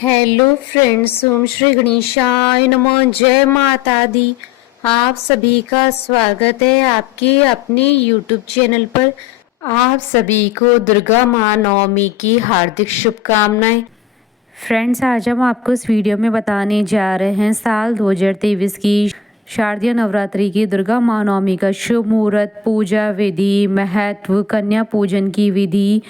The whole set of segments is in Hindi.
हेलो फ्रेंड्स, ओम श्री गणेशाय नमः। जय माता दी। आप सभी का स्वागत है आपके अपने यूट्यूब चैनल पर। आप सभी को दुर्गा माँ नवमी की हार्दिक शुभकामनाएं। फ्रेंड्स, आज हम आपको इस वीडियो में बताने जा रहे हैं साल 2023 की शारदीय नवरात्रि की दुर्गा माँ नवमी का शुभ मुहूर्त, पूजा विधि, महत्व, कन्या पूजन की विधि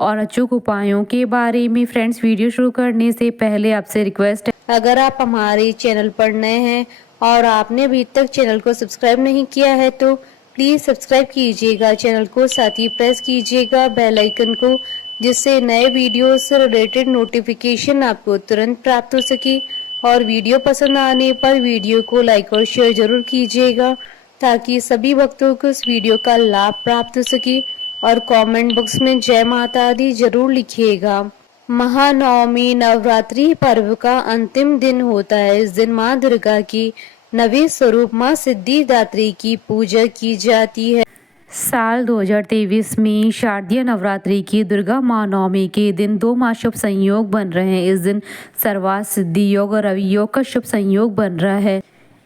और अचूक उपायों के बारे में। फ्रेंड्स, वीडियो शुरू करने से पहले आपसे रिक्वेस्ट है, अगर आप हमारे चैनल पर नए हैं और आपने अभी तक चैनल को सब्सक्राइब नहीं किया है तो प्लीज सब्सक्राइब कीजिएगा चैनल को, साथ ही प्रेस कीजिएगा बेल आइकन को, जिससे नए वीडियो से रिलेटेड नोटिफिकेशन आपको तुरंत प्राप्त हो सके। और वीडियो पसंद आने पर वीडियो को लाइक और शेयर जरूर कीजिएगा ताकि सभी भक्तों को इस वीडियो का लाभ प्राप्त हो सके। और कमेंट बॉक्स में जय माता दी जरूर लिखिएगा। महानवमी नवरात्रि पर्व का अंतिम दिन होता है। इस दिन माँ दुर्गा की नवे स्वरूप माँ सिद्धिदात्री की पूजा की जाती है। साल 2023 में शारदीय नवरात्रि की दुर्गा माँ नवमी के दिन दो महाशुभ संयोग बन रहे हैं। इस दिन सर्वार्थ सिद्धि योग और रवि योग का शुभ संयोग बन रहा है।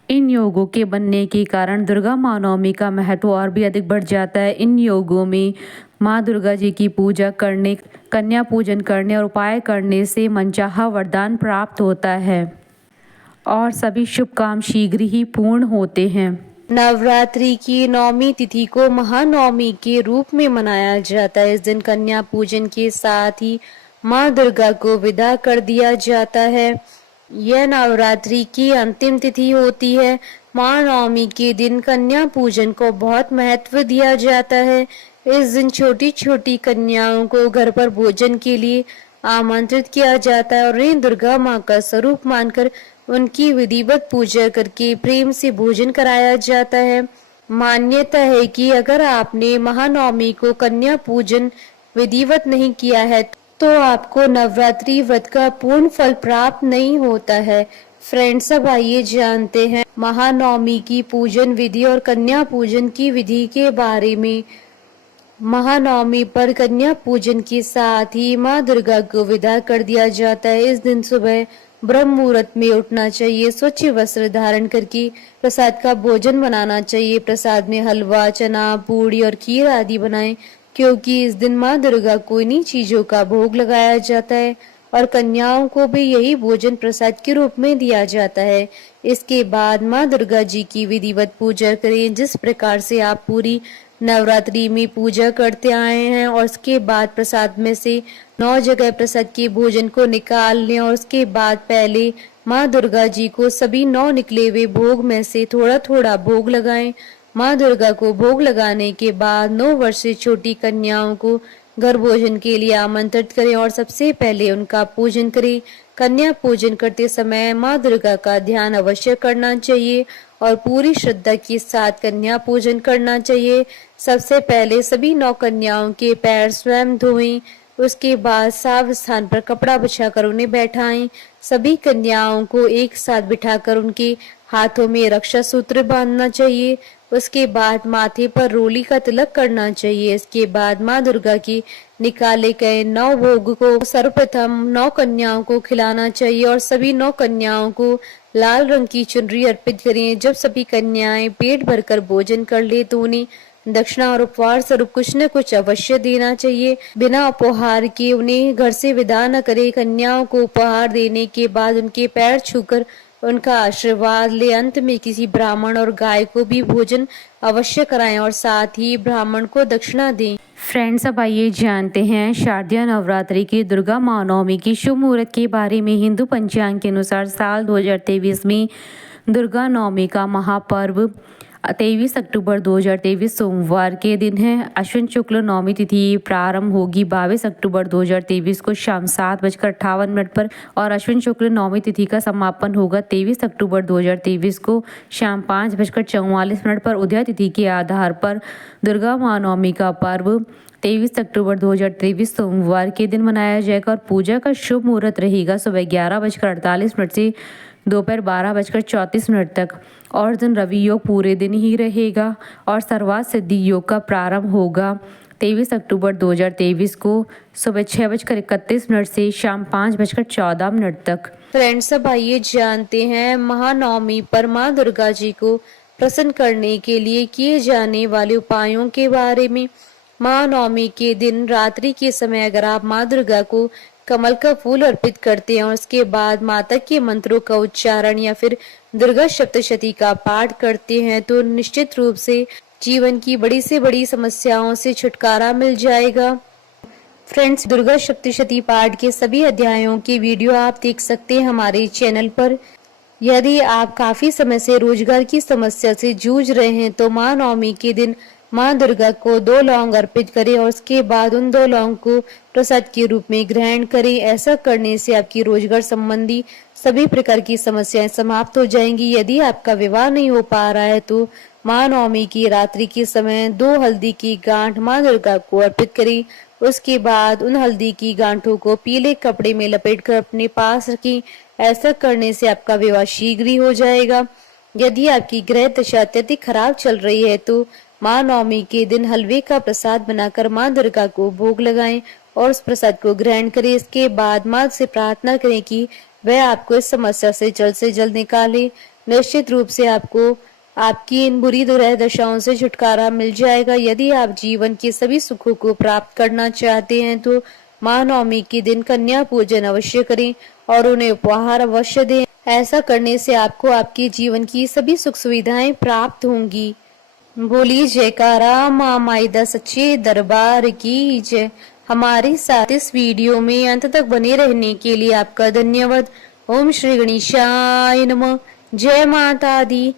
इन योगों के बनने के कारण दुर्गा माँ नवमी का महत्व और भी अधिक बढ़ जाता है। इन योगों में माँ दुर्गा जी की पूजा करने, कन्या पूजन करने और उपाय करने से मनचाहा वरदान प्राप्त होता है और सभी शुभ काम शीघ्र ही पूर्ण होते हैं। नवरात्रि की नवमी तिथि को महानवमी के रूप में मनाया जाता है। इस दिन कन्या पूजन के साथ ही माँ दुर्गा को विदा कर दिया जाता है। यह नवरात्रि की अंतिम तिथि होती है। महानवमी के दिन कन्या पूजन को बहुत महत्व दिया जाता है। इस दिन छोटी छोटी कन्याओं को घर पर भोजन के लिए आमंत्रित किया जाता है और इन्हें दुर्गा माँ का स्वरूप मानकर उनकी विधिवत पूजा करके प्रेम से भोजन कराया जाता है। मान्यता है कि अगर आपने महानवमी को कन्या पूजन विधिवत नहीं किया है तो आपको नवरात्रि व्रत का पूर्ण फल प्राप्त नहीं होता है। फ्रेंड्स, अब आइए जानते हैं महानवमी की पूजन विधि और कन्या पूजन की विधि के बारे में। महानवमी पर कन्या पूजन के साथ ही माँ दुर्गा को विदा कर दिया जाता है। इस दिन सुबह ब्रह्म मुहूर्त में उठना चाहिए। स्वच्छ वस्त्र धारण करके प्रसाद का भोजन बनाना चाहिए। प्रसाद में हलवा, चना, पूड़ी और खीर आदि बनाएं, क्योंकि इस दिन माँ दुर्गा को इन्हीं चीजों का भोग लगाया जाता है और कन्याओं को भी यही भोजन प्रसाद के रूप में दिया जाता है। इसके बाद माँ दुर्गा जी की विधिवत पूजा करें, जिस प्रकार से आप पूरी नवरात्रि में पूजा करते आए हैं। और उसके बाद प्रसाद में से 9 जगह प्रसाद के भोजन को निकाल लें और उसके बाद पहले माँ दुर्गा जी को सभी 9 निकले हुए भोग में से थोड़ा थोड़ा भोग लगाएं। माँ दुर्गा को भोग लगाने के बाद 9 वर्ष से छोटी कन्याओं को घर भोजन के लिए आमंत्रित करें और सबसे पहले उनका पूजन करें। कन्या पूजन करते समय माँ दुर्गा का ध्यान अवश्य करना चाहिए और पूरी श्रद्धा के साथ कन्या पूजन करना चाहिए। सबसे पहले सभी 9 कन्याओं के पैर स्वयं धोएं। उसके बाद साफ स्थान पर कपड़ा बिछाकर उन्हें बैठाएं। सभी कन्याओं को एक साथ बिठाकर उनके हाथों में रक्षा सूत्र बांधना चाहिए। उसके बाद माथे पर रोली का तिलक करना चाहिए। इसके बाद माँ दुर्गा की निकाले गए 9 भोग को सर्वप्रथम 9 कन्याओं को खिलाना चाहिए और सभी 9 कन्याओं को लाल रंग की चुनरी अर्पित करें। जब सभी कन्याएं पेट भरकर भोजन कर ले तो उन्हें दक्षिणा और उपहार स्वरूप कुछ न कुछ अवश्य देना चाहिए। बिना उपहार के उन्हें घर से विदा न करे। कन्याओं को उपहार देने के बाद उनके पैर छूकर उनका आशीर्वाद ले। अंत में किसी ब्राह्मण और गाय को भी भोजन अवश्य कराएं और साथ ही ब्राह्मण को दक्षिणा दें। फ्रेंड्स, अब आइए जानते हैं शारदीय नवरात्रि की दुर्गा माँ नवमी की शुभ मुहूर्त के बारे में। हिंदू पंचांग के अनुसार साल 2023 में दुर्गा नवमी का महापर्व 23 अक्टूबर 2023 सोमवार के दिन है। अश्विन शुक्ल नवमी तिथि प्रारंभ होगी 22 अक्टूबर 2023 को शाम 7:58 पर और अश्विन शुक्ल नवमी तिथि का समापन होगा 23 अक्टूबर 2023 को शाम 5:44 पर। उदय तिथि के आधार पर दुर्गा माँ नवमी का पर्व 23 अक्टूबर 2023 सोमवार के दिन मनाया जाएगा और पूजा का शुभ मुहूर्त रहेगा सुबह 11:48 से दोपहर 12:34 तक और दिन रवि योग पूरे दिन ही रहेगा और सर्वार्थ सिद्धि योग का प्रारंभ होगा 23 अक्टूबर 2023 को सुबह 6:31 से शाम 5:14 तक। फ्रेंड्स, अब आइए जानते हैं महानवमी पर माँ दुर्गा जी को प्रसन्न करने के लिए किए जाने वाले उपायों के बारे में। महानवमी के दिन रात्रि के समय अगर आप माँ दुर्गा को कमल का फूल अर्पित करते हैं और उसके बाद माता के मंत्रों का उच्चारण या फिर दुर्गा सप्तशती का पाठ करते हैं तो निश्चित रूप से जीवन की बड़ी से बड़ी समस्याओं से छुटकारा मिल जाएगा। फ्रेंड्स, दुर्गा सप्तशती पाठ के सभी अध्यायों की वीडियो आप देख सकते हैं हमारे चैनल पर। यदि आप काफी समय से रोजगार की समस्या से जूझ रहे हैं तो माँ नवमी के दिन माँ दुर्गा को 2 लौंग अर्पित करें और उसके बाद उन 2 लौंग को प्रसाद के रूप में ग्रहण करें। ऐसा करने से आपकी रोजगार संबंधी सभी प्रकार की समस्याएं समाप्त हो जाएंगी। यदि आपका विवाह नहीं हो पा रहा है तो माँ नवमी की रात्रि के समय 2 हल्दी की गांठ माँ दुर्गा को अर्पित करें। उसके बाद उन हल्दी की गांठों को पीले कपड़े में लपेटकर अपने पास रखें। ऐसा करने से आपका विवाह शीघ्र ही हो जाएगा। यदि आपकी ग्रह दशा अत्यधिक खराब चल रही है तो माँ नवमी के दिन हलवे का प्रसाद बनाकर माँ दुर्गा को भोग लगाएं और उस प्रसाद को ग्रहण करें। इसके बाद माँ से प्रार्थना करें कि वह आपको इस समस्या से जल्द निकाले। निश्चित रूप से आपको आपकी इन बुरी ग्रह दशाओं से छुटकारा मिल जाएगा। यदि आप जीवन के सभी सुखों को प्राप्त करना चाहते हैं तो माँ नवमी के दिन कन्या पूजन अवश्य करें और उन्हें उपहार अवश्य दें। ऐसा करने से आपको आपके जीवन की सभी सुख सुविधाएं प्राप्त होंगी। बोलिए जयकारा माँ माईदा सच्चे दरबार की जय। हमारे साथ इस वीडियो में अंत तक बने रहने के लिए आपका धन्यवाद। ओम श्री गणेशाय नमः। जय माता दी।